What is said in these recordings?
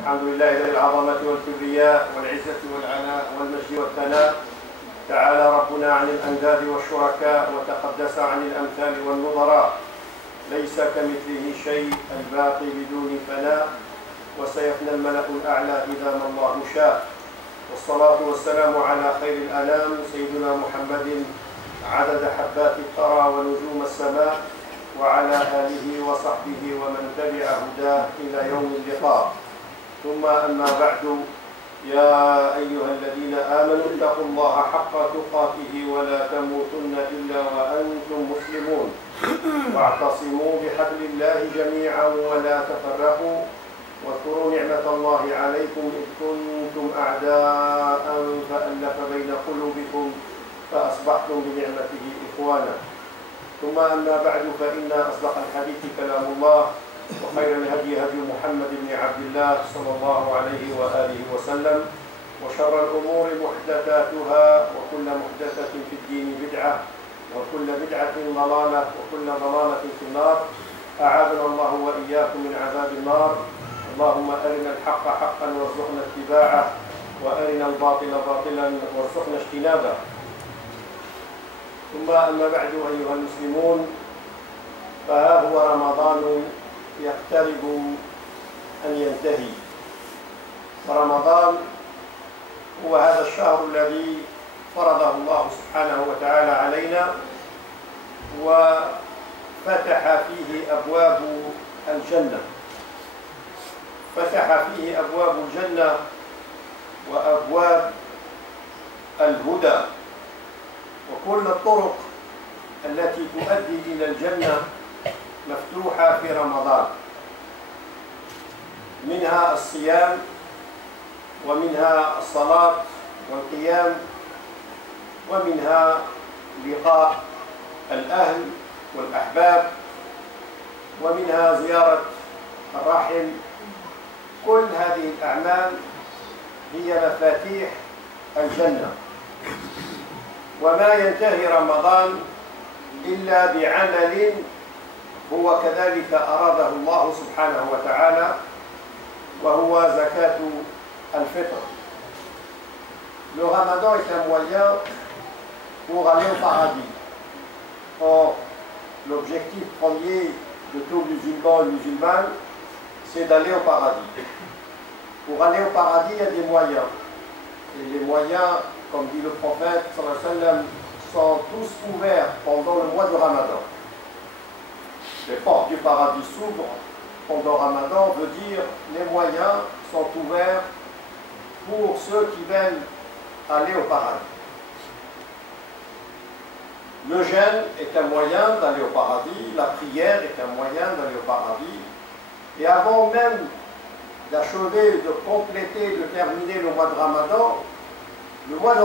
الحمد لله ذي العظمة والكبرياء والعزة والعناء والمجد والثناء. تعالى ربنا عن الأنداد والشركاء وتقدس عن الأمثال والنظراء. ليس كمثله شيء، الباقي بدون فناء، وسيفنى الملأ الأعلى إذا ما الله شاء. والصلاة والسلام على خير الأنام سيدنا محمد عدد حبات الثرى ونجوم السماء، وعلى آله وصحبه ومن تبع هداه إلى يوم اللقاء. ثم أما بعد، يا أيها الذين آمنوا اتقوا الله حق تقاته ولا تموتن إلا وأنتم مسلمون، واعتصموا بحبل الله جميعا ولا تفرقوا، واذكروا نعمة الله عليكم إذ كنتم أعداء فألف بين قلوبكم فأصبحتم بنعمته إخوانا. ثم أما بعد، فإن أصدق الحديث كلام الله، وخير الهدي هدي محمد بن عبد الله صلى الله عليه وآله وسلم، وشر الأمور محدثاتها، وكل محدثة في الدين بدعة، وكل بدعة ضلالة، وكل ضلالة في النار. أعاذنا الله وإياكم من عذاب النار. اللهم أرنا الحق حقا وارزقنا اتباعه، وأرنا الباطل باطلا وارزقنا اجتنابه. ثم أما بعد، أيها المسلمون، فها هو رمضان يقترب أن ينتهي. رمضان هو هذا الشهر الذي فرضه الله سبحانه وتعالى علينا، وفتح فيه أبواب الجنة، فتح فيه أبواب الجنة وأبواب الهدى، وكل الطرق التي تؤدي إلى الجنة مفتوحة في رمضان، منها الصيام، ومنها الصلاة والقيام، ومنها لقاء الأهل والأحباب، ومنها زيارة الرحم. كل هذه الأعمال هي مفاتيح الجنة، وما ينتهي رمضان إلا بعمل هو كذلك أراده الله سبحانه وتعالى، وهو زكاة الفطر. Le Ramadan est un moyen pour aller au paradis. Or, l'objectif premier de tout musulman et musulmane, c'est d'aller au paradis. Pour aller au paradis, il y a des moyens. Et les moyens, comme dit le prophète sallallahu alayhi wa sallam, sont tous ouverts pendant le mois de Ramadan. Les portes du paradis s'ouvrent pendant Ramadan, veut dire les moyens sont ouverts pour ceux qui veulent aller au paradis. Le jeûne est un moyen d'aller au paradis, la prière est un moyen d'aller au paradis. Et avant même d'achever, de compléter, de terminer le mois de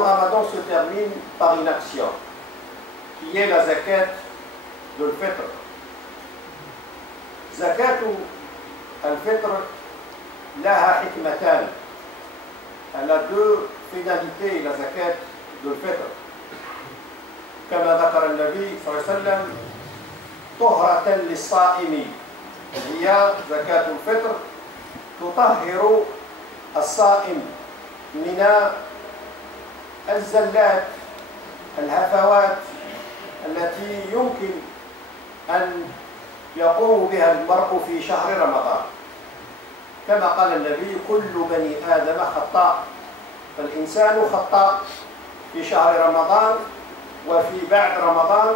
Ramadan se termine par une action, qui est la zakat de l'fitr. زكاة الفطر لها حكمتان. Elle a deux finalités, la zakat de l'fitr. كما ذكر النبي صلى الله عليه وسلم: طهرة للصائم. هي زكاة الفطر تطهر الصائم من الزلات، الهفوات التي يمكن أن يقوم بها المرء في شهر رمضان. كما قال النبي: كل بني آدم خطاء. فالإنسان خطاء في شهر رمضان، وفي بعد رمضان،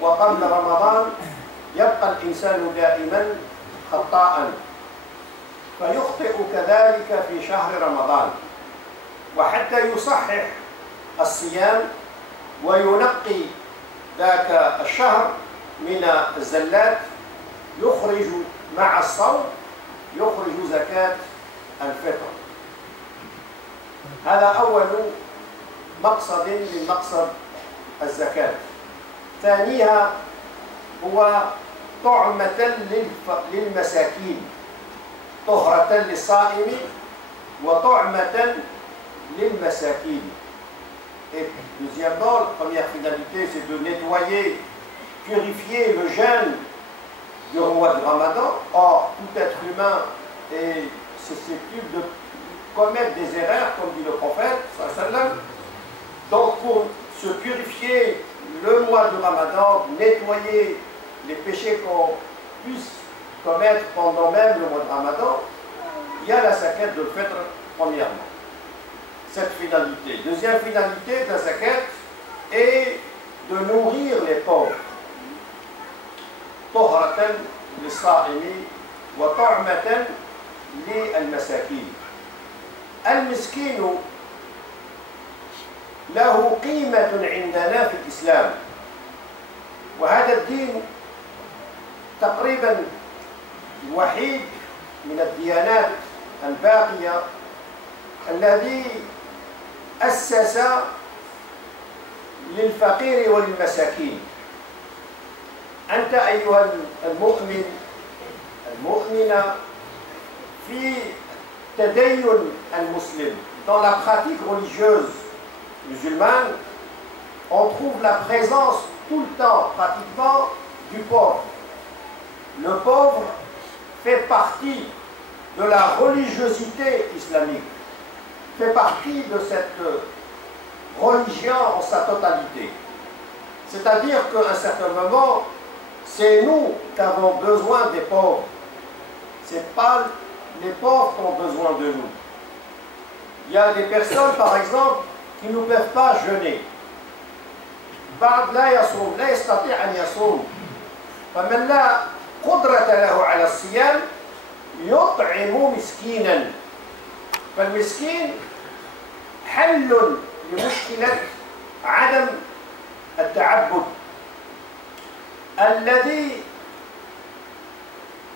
وقبل رمضان يبقى الإنسان دائما خطاء، فيخطئ كذلك في شهر رمضان. وحتى يصحح الصيام وينقي ذاك الشهر من الزلات، يخرج مع الصوم يخرج زكاة الفطر. هذا أول مقصد من مقصد الزكاة. ثانيها هو طعمة للمساكين، طهرة للصائم وطعمة للمساكين. Et deuxièmement, la première finalité, c'est de nettoyer, purifier le jeûne du mois de Ramadan. Or, tout être humain est susceptible de commettre des erreurs, comme dit le prophète, sallam. Donc pour se purifier le mois du Ramadan, nettoyer les péchés qu'on puisse commettre pendant même le mois de Ramadan, il y a la zakat de fitr premièrement. Cette finalité. Deuxième finalité de la zakat est de nourrir les pauvres. طهرة للصائم وطعمة للمساكين. المسكين له قيمة عندنا في الإسلام، وهذا الدين تقريبا الوحيد من الديانات الباقية الذي أسس للفقير وللمساكين. أنت أيها المؤمن المؤمنة في تدين المسلم. Dans la pratique religieuse musulmane, on trouve la présence tout le temps, pratiquement, du pauvre. Le pauvre fait partie de la religiosité islamique, fait partie de cette religion en sa totalité. C'est-à-dire qu'à un certain moment, c'est nous qui avons besoin des pauvres. Ce n'est pas les pauvres qui ont besoin de nous. Il y a des personnes, par exemple, qui ne peuvent pas jeûner. بعض لا يصوم، لا يستطيع أن يصوم. فمن لا قدرة له على الصيام يطعم مسكينا. فالمسكين حل لمشكلة عدم التعبد. الذي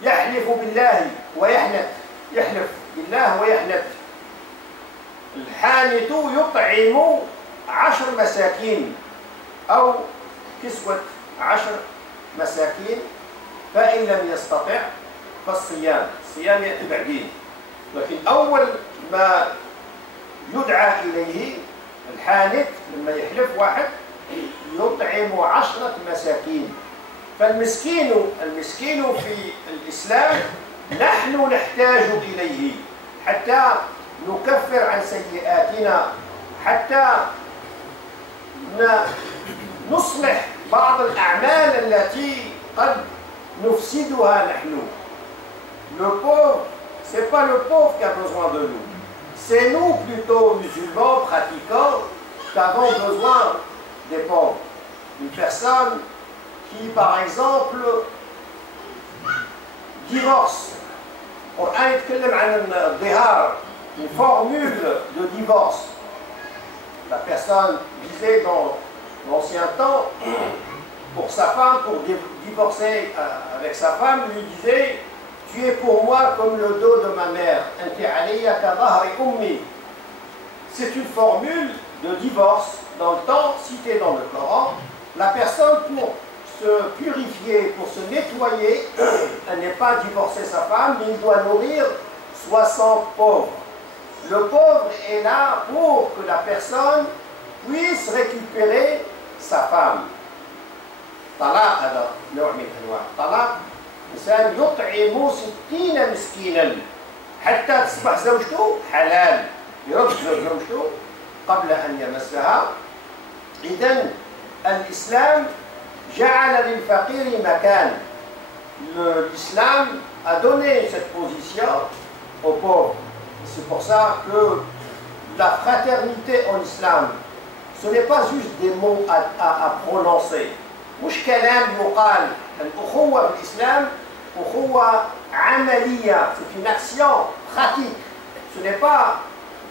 يحلف بالله ويحنث، يحلف بالله ويحنث. الحانث يطعم 10 مساكين أو كسوة 10 مساكين، فإن لم يستطع فالصيام. الصيام يأتي بعدين، لكن أول ما يدعى إليه الحانث لما يحلف واحد يطعم 10 مساكين. فالمسكين في الإسلام نحن نحتاج إليه حتى نكفر عن سيئاتنا، حتى نصلح بعض الأعمال التي قد نفسدها نحن. Le pauvre, ce n'est pas le pauvre qui a besoin de nous. C'est nous, plutôt musulmans, pratiquants, qui avons besoin des pauvres. Une personne qui, par exemple, divorce. القرآن يتكلم عن الظهار، une formule de divorce. La personne disait dans l'ancien temps, pour sa femme, pour divorcer avec sa femme, lui disait: tu es pour moi comme le dos de ma mère. C'est une formule de divorce dans le temps citée dans le Coran. La personne, pour se purifier, pour se nettoyer, elle n'est pas divorcer sa femme, mais il doit nourrir 60 pauvres. Le pauvre est là pour que la personne puisse récupérer sa femme. طلاق هذا نوع من انواع طلاق. إنسان يطعم 60 مسكينا حتى تصبح زوجته حلال، يرد زوجته قبل أن يمسها. إذن الإسلام جعل للفقير مكان. L'islam a donné cette position aux pauvres. C'est pour ça que la fraternité en islam, ce n'est pas juste des mots à prononcer. مش كلام يقال. الأخوة في الإسلام أخوة عملية. C'est une action pratique. Ce n'est pas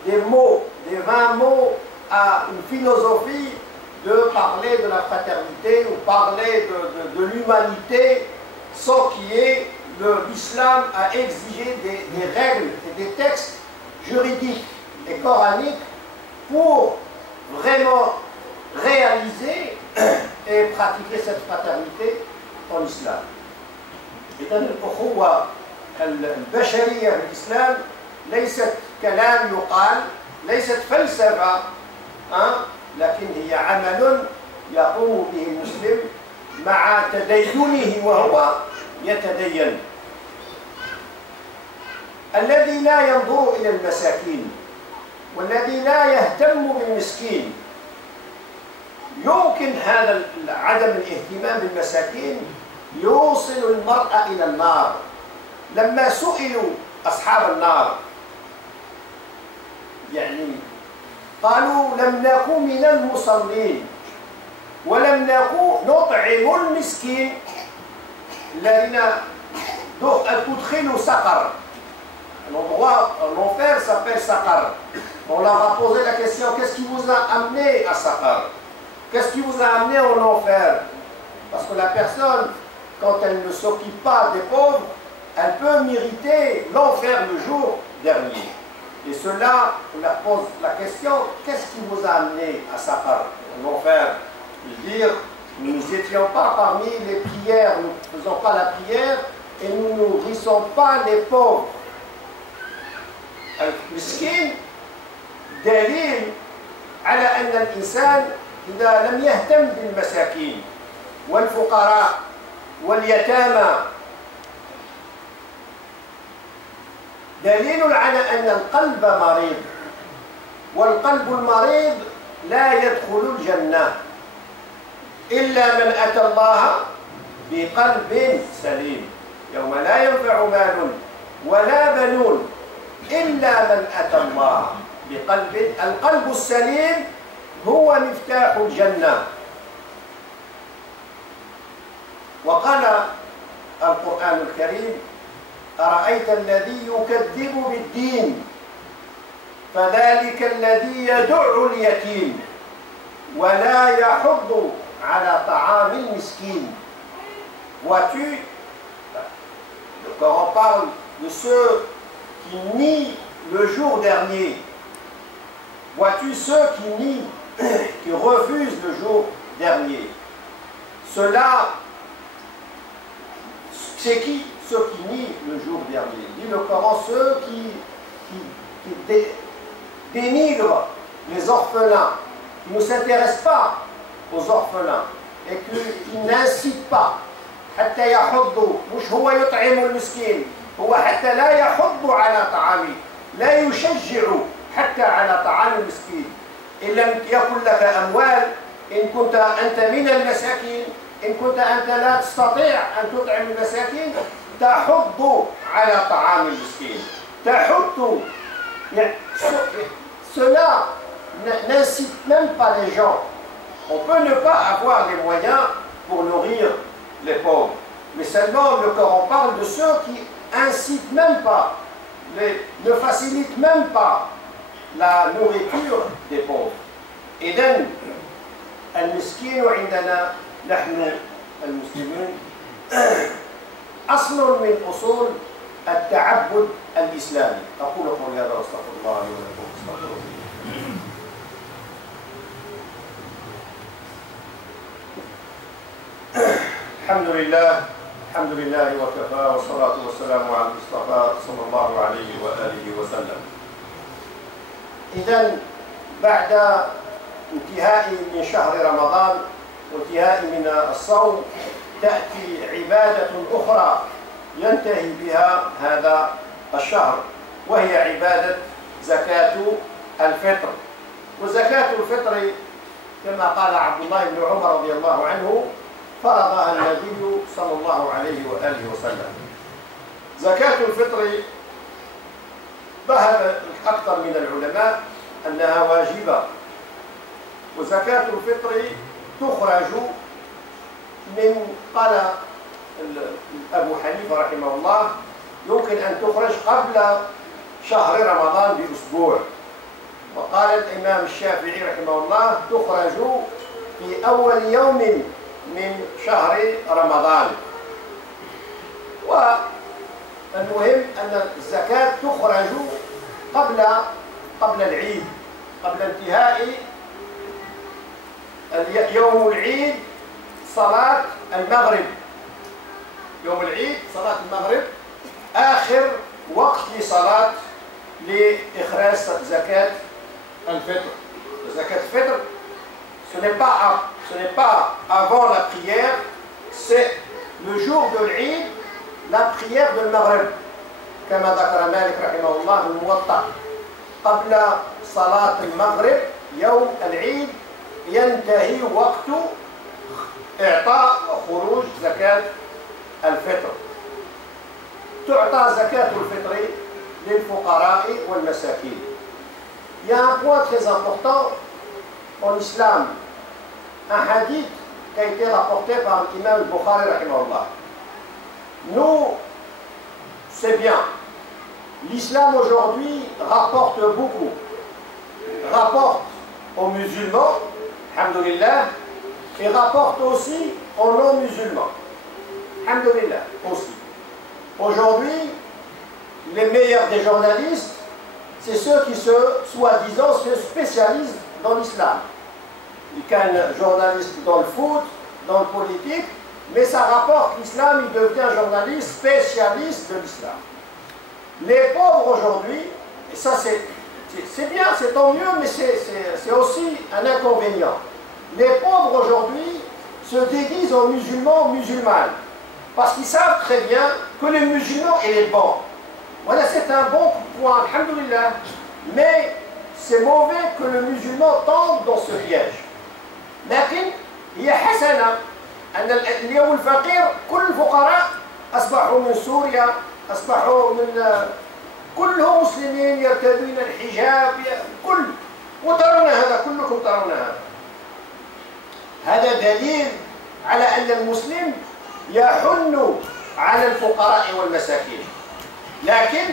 des mots, des 20 mots à une philosophie de parler de la fraternité ou parler de l'humanité sans qu'il y ait. L'islam a exigé des règles et des textes juridiques et coraniques pour vraiment réaliser et pratiquer cette fraternité en islam. إذن الأخوة البشرية في الإسلام ليست كلام يقال، ليست فلسفة، لكن هي عمل يقوم به المسلم مع تدينه وهو يتدين. الذي لا ينظر إلى المساكين والذي لا يهتم بالمسكين، يمكن هذا عدم الاهتمام بالمساكين يوصل المرء إلى النار. لما سئلوا أصحاب النار يعني قالوا لم نكن من المصلين ولم نكن نطعم المسكين الذين أدخلوا سقر. L'enfer s'appelle Saqar. On leur a posé la question, qu'est-ce qui vous a amené à Saqar? Qu'est-ce qui vous a amené en enfer? Parce que la personne, quand elle ne s'occupe pas des pauvres, elle peut mériter l'enfer le jour dernier. Et cela, on leur pose la question, qu'est-ce qui vous a amené à Saqar, en enfer? Dire, nous n'étions pas parmi les prières, nous ne faisons pas la prière et nous ne nourrissons pas les pauvres. المسكين دليل على أن الإنسان إذا لم يهتم بالمساكين والفقراء واليتامى دليل على أن القلب مريض، والقلب المريض لا يدخل الجنة إلا من أتى الله بقلب سليم. يوم لا ينفع مال ولا بنون إلا من أتى الله بقلب. القلب السليم هو مفتاح الجنة. وقال القرآن الكريم أرأيت الذي يكذب بالدين فذلك الذي يدع اليتيم ولا يحض على طعام المسكين. Vois-tu, le Coran parle de ceux qui nient le jour dernier. Vois-tu ceux qui nient, qui refusent le jour dernier? Ceux-là, c'est qui? Ceux qui nient le jour dernier. Dit le Coran, ceux qui dénigrent les orphelins, qui ne s'intéressent pas aux orphelins et qui n'incitent pas. حتى يحضوا، مش هو يطعم المسكين، هو حتى لا يحض على طعامه، لا يشجع حتى على طعام المسكين. إن لم يكن لك أموال، إن كنت أنت من المساكين، إن كنت أنت لا تستطيع أن تطعم المساكين، تحض على طعام المسكين. تحض يعني cela n'incite même pas les gens. On peut ne pas avoir les moyens pour nourrir les pauvres, mais seulement le Coran parle de ceux qui incitent même pas, ne facilitent même pas la nourriture des pauvres. إذن المسكين عندنا نحن المسلمين أصل من أصول التعبد الإسلامي. أقول قولي هذا وأستغفر الله لي ولكم. استغفروه. الحمد لله وكفى والصلاة والسلام على المصطفى صلى الله عليه وآله وسلم. إذن بعد انتهاء من شهر رمضان وانتهاء من الصوم تأتي عبادة أخرى ينتهي بها هذا الشهر، وهي عبادة زكاة الفطر. وزكاة الفطر كما قال عبد الله بن عمر رضي الله عنه فرضها النبي صلى الله عليه وآله وسلم. زكاة الفطر ذهب أكثر من العلماء أنها واجبة، وزكاة الفطر تخرج من، قال أبو حنيفة رحمه الله يمكن أن تخرج قبل شهر رمضان بأسبوع، وقال الإمام الشافعي رحمه الله تخرج في أول يوم من شهر رمضان. والمهم أن الزكاة تخرج قبل العيد، قبل انتهاء يوم العيد صلاة المغرب. يوم العيد صلاة المغرب آخر وقت لصلاة لإخراج زكاة الفطر. زكاة الفطر ce n'est pas avant la prière, c'est le jour de l'Eid, la prière de Maghreb. كما ذكر مالك رحمه الله الموطأ قبل صلاة المغرب يوم العيد ينتهي وقت إعطاء وخروج زكاة الفطر. تعطى زكاة الفطر للفقراء والمساكين. Il y a un point très important en islam, un hadith qui a été rapporté par l'imam Bukhari rahimahullah. Nous, c'est bien. L'islam aujourd'hui rapporte beaucoup. Rapporte aux musulmans, alhamdoulilah, et rapporte aussi aux non-musulmans, alhamdoulilah aussi. Aujourd'hui, les meilleurs des journalistes, c'est ceux qui soi-disant, se spécialisent dans l'islam. Il y a un journaliste dans le foot, dans le politique, mais ça rapporte l'islam, il devient journaliste spécialiste de l'islam. Les pauvres aujourd'hui, et ça c'est bien, c'est tant mieux, mais c'est aussi un inconvénient. Les pauvres aujourd'hui se déguisent en musulmans, musulmanes, parce qu'ils savent très bien que les musulmans, il est bon. Voilà, c'est un bon point, alhamdoulilah. Mais c'est mauvais que le musulman tombe dans ce piège. لكن هي حسنة أن اليوم الفقير كل الفقراء أصبحوا من سوريا، أصبحوا من كلهم مسلمين يرتدون الحجاب، كل وترون هذا، كلكم ترون هذا. هذا دليل على أن المسلم يحن على الفقراء والمساكين. لكن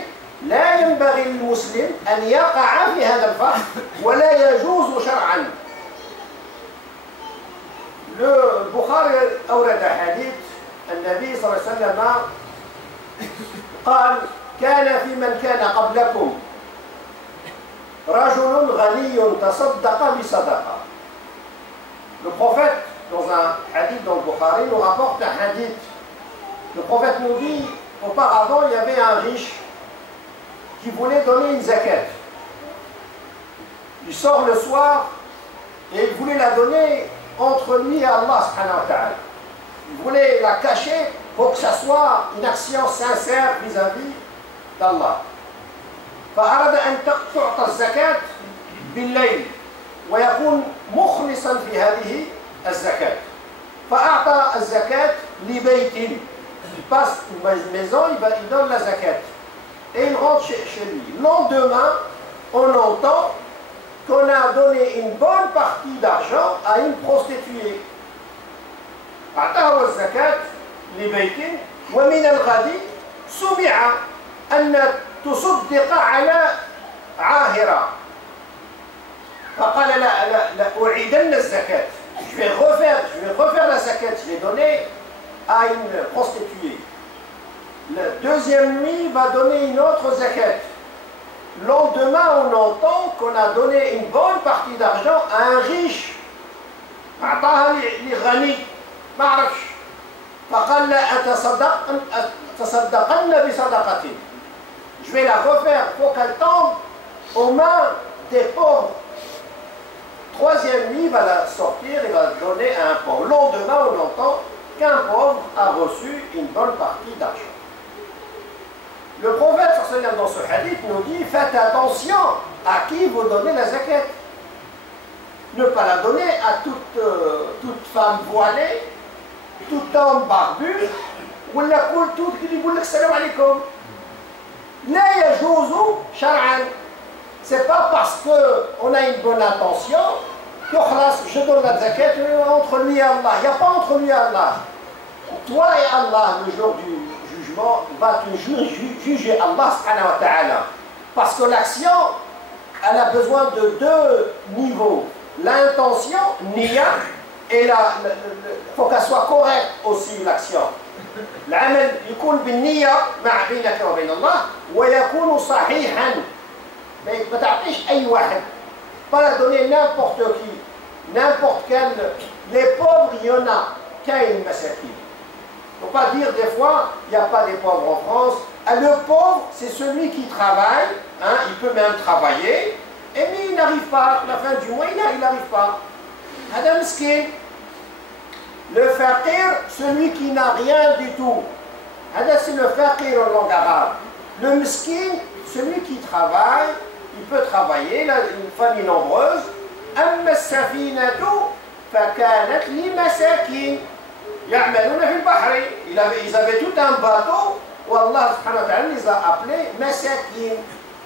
لا ينبغي للمسلم أن يقع في هذا الفخ ولا يجوز شرعا. البخاري أورد حديث النبي صلى الله عليه وسلم قال: كان في من كان قبلكم رجل غني تصدق بصدقة. Le prophète, dans un hadith dans le Bukhari, nous rapporte un hadith. Le prophète nous dit: auparavant, il y avait un riche qui voulait donner une zakat. Il sort le soir et il voulait la donner entre lui et Allah subhanahu wa ta'ala. Il voulait la cacher pour que ça soit une action sincère vis-à-vis d'Allah. فأراد أن تعطى الزكاة بالليل ويكون مخلصا في هذه الزكاة. فأعطى الزكاة لبيت. Il passe une maison, il donne la zakat. Et il rentre chez lui. Le lendemain, on entend qu'on a donné une bonne partie d'argent à une prostituée. أعطاه الزكاة لبيت ومن الغد سمع أن تصدق على عاهرة. فقال: لا أعيدن الزكاة. Je vais refaire la zakat. Je vais donner à une prostituée. La deuxième nuit, il va donner une autre zakat. Le lendemain, on entend qu'on a donné une bonne partie d'argent à un riche. أعطاها لغني ما أعرفش. فقال: لا أتصدقن بصدقة. Je vais la refaire pour qu'elle tombe aux mains des pauvres. Troisième nuit, il va la sortir et va la donner à un pauvre. Le lendemain, on entend qu'un pauvre a reçu une bonne partie d'argent. Le prophète dans ce hadith nous dit: faites attention à qui vous donnez la zakat. Ne pas la donner à toute femme voilée, tout homme barbu, ou la coule toute qui dit: salam alaikum. La yajuzu shar'an. C'est pas parce qu'on a une bonne intention que je donne la zakat entre lui et Allah. Il n'y a pas entre lui et Allah. Toi et Allah, le jour du jugement, va te juger Allah subhanahu wa ta'ala. Parce que l'action, elle a besoin de deux niveaux. L'intention, niya, et il faut qu'elle soit correcte aussi, l'action. العمل يكون بالنية مع بينك وبين الله ويكون صحيحا. ما تعطيش أي واحد. Pas la donner n'importe qui, n'importe quel. Les pauvres, il y en a. Kain masakin. Il ne faut pas dire des fois, il n'y a pas des pauvres en France. Le pauvre, c'est celui qui travaille, hein, il peut même travailler, mais il n'arrive pas, à la fin du mois, il n'arrive pas. Adam Miskin. Le faqir, celui qui n'a rien du tout. C'est le faqir en langue arabe. Le miskin, celui qui travaille, il peut travailler, il a une famille nombreuse. أما السفينة فكانت لمساكين يعملون في البحر. Ils avaient tout un bateau où Allah subhanahu wa ta'ala les a appelés masakin.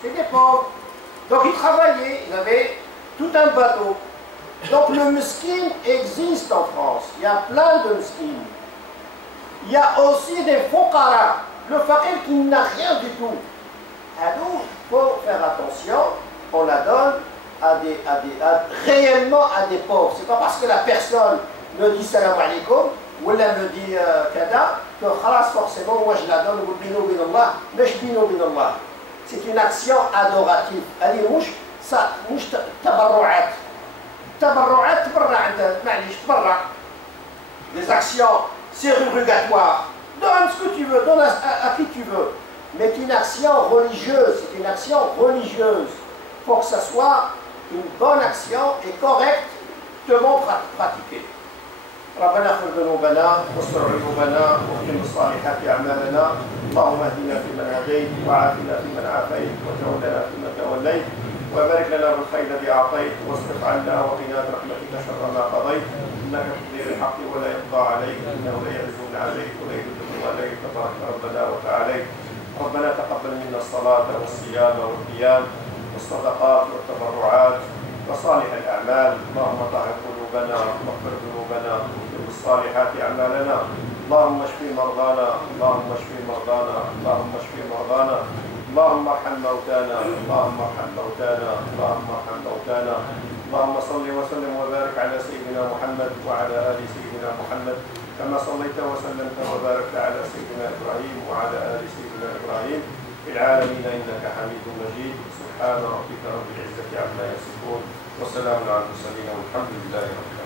C'est des pauvres. Donc ils travaillaient, ils avaient tout un bateau. Donc le miskin existe en France. Il y a plein de miskins. Il y a aussi des fuqara. Le faqir qui n'a rien du tout. Alors, il faut faire attention, on la donne réellement à des pauvres. C'est pas parce que la personne me dit salam alaikum ou elle me dit kada que khalas forcément moi je la donne au bino binallah, mais je bino binallah. C'est une action adorative. Elle dit mouche tabarru'at. Tabarru'at des actions surrogatoires. Donne ce que tu veux, donne à qui tu veux. Mais c'est une action religieuse, c'est une action religieuse. Il faut que ce soit une bonne action et correctement pratiquée. ربنا اغفر ذنوبنا واستر عيوبنا واختم الصالحات اعمالنا اللهم اهدنا فيمن هديت وعافنا فيمن عافيت وتولنا فيمن توليت وبارك لنا بالخير الذي اعطيت واصرف عنا وقنا برحمتك شر ما قضيت انك تقضي بالحق ولا يقضى عليك انه لا يعز من عليك ولا يذل من عليك تبارك ربنا وتعاليت. ربنا تقبل منا الصلاه والصيام والقيام والصدقات والتبرعات وصالح الاعمال. اللهم طهر قلوبنا واغفر ذنوبنا واكتب الصالحات اعمالنا. اللهم اشف مرضانا اللهم اشف مرضانا اللهم اشف مرضانا اللهم ارحم موتانا اللهم ارحم موتانا اللهم ارحم موتانا. اللهم صل وسلم وبارك على سيدنا محمد وعلى ال سيدنا محمد كما صليت وسلمت وباركت على سيدنا ابراهيم وعلى ال سيدنا ابراهيم في العالمين انك حميد مجيد. سبحان ربك رب العزه عما يصفون وسلام على المرسلين والحمد لله رب العالمين.